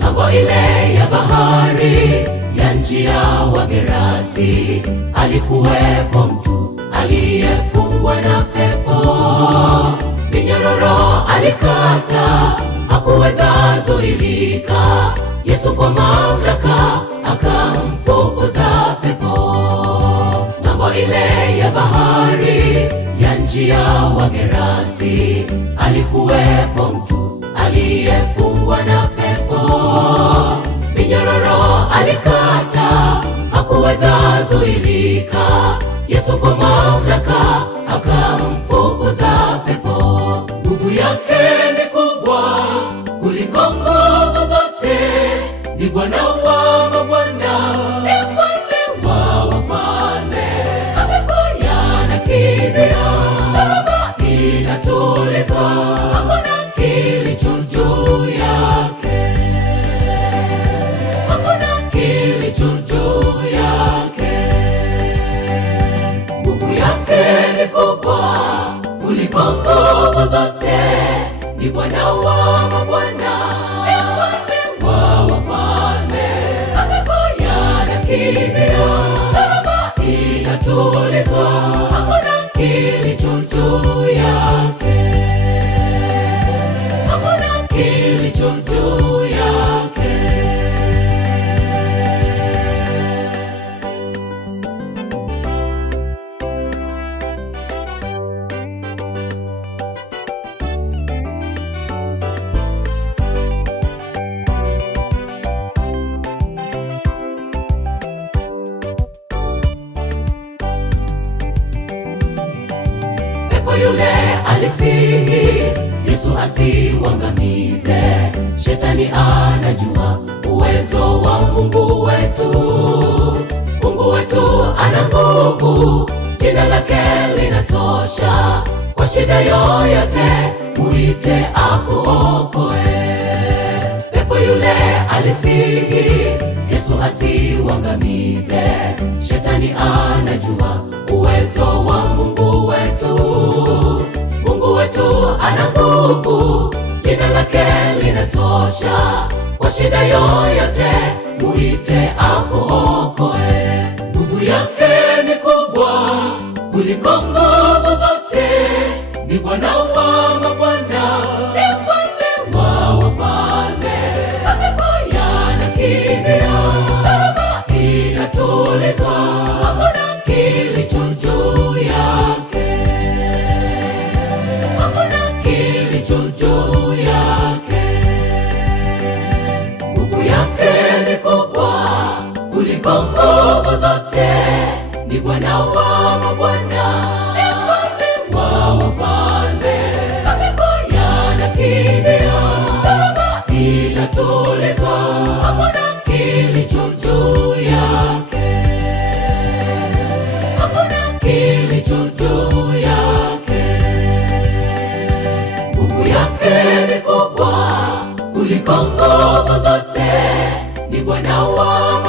Ng'ambo ile ya bahari ya nchi ya Wagerasi, alikuwepo mtu aliyefungwa na pepo. Minyororo alikata, hakuweza zuilika. Yesu kwa mamlaka akamfukuza pepo. Ng'ambo ile ya bahari ya nchi ya Wagerasi, alikuwepo mtu aliyefungwa na pepo. Minyororo alikata, hakuweza zuilika. Yesu kwa mamlaka akamfukuza pepo. Nguvu yake ni kubwa kuliko nguvu zote, ni Bwana wa mabwana, ni mfalme wa wafalme. Mapepo yanakimbia, dhoruba inatulizwa, hakuna kilicho juu yake, hakuna kilicho juu yake. Nguvu yake ni kubwa kuliko nguvu zote, ni Bwana wa mabwana, ni mfalme wa wafalme. Mapepo yanakimbia, dhoruba inatulizwa, hakuna kilicho juu yake, hakuna kilicho juu yake. Pepo yule alisihi Yesu asiwangamize. Shetani anajua uwezo wa Mungu wetu. Mungu wetu ana nguvu, jina lake linatosha. Kwa shida yoyote muite akuokoe. Pepo yule alisihi Yesu asiwangamize. Shetani anajua uwezo wa Mungu wetu. Mungu wetu ana nguvu, jina lake linatosha. Kwa shida yoyote muite akuokoe. Nguvu yake ni kubwa kuliko nguvu zote, ni Bwana wa mabwana, ni mfalme wa wafalme. Mapepo yanakimbia, dhoruba inatulizwa, hakuna kilicho juu yake, hakuna kilicho juu yake. Nguvu yake ni kubwa kuliko nguvu zote, ni Bwana wa mabwana, ni mfalme wa wafalme. Mapepo yanakimbia, dhoruba inatulizwa, hakuna kilicho juu yake, hakuna kilicho juu yake. Nguvu yake ni kubwa kuliko nguvu zote, ni Bwana wa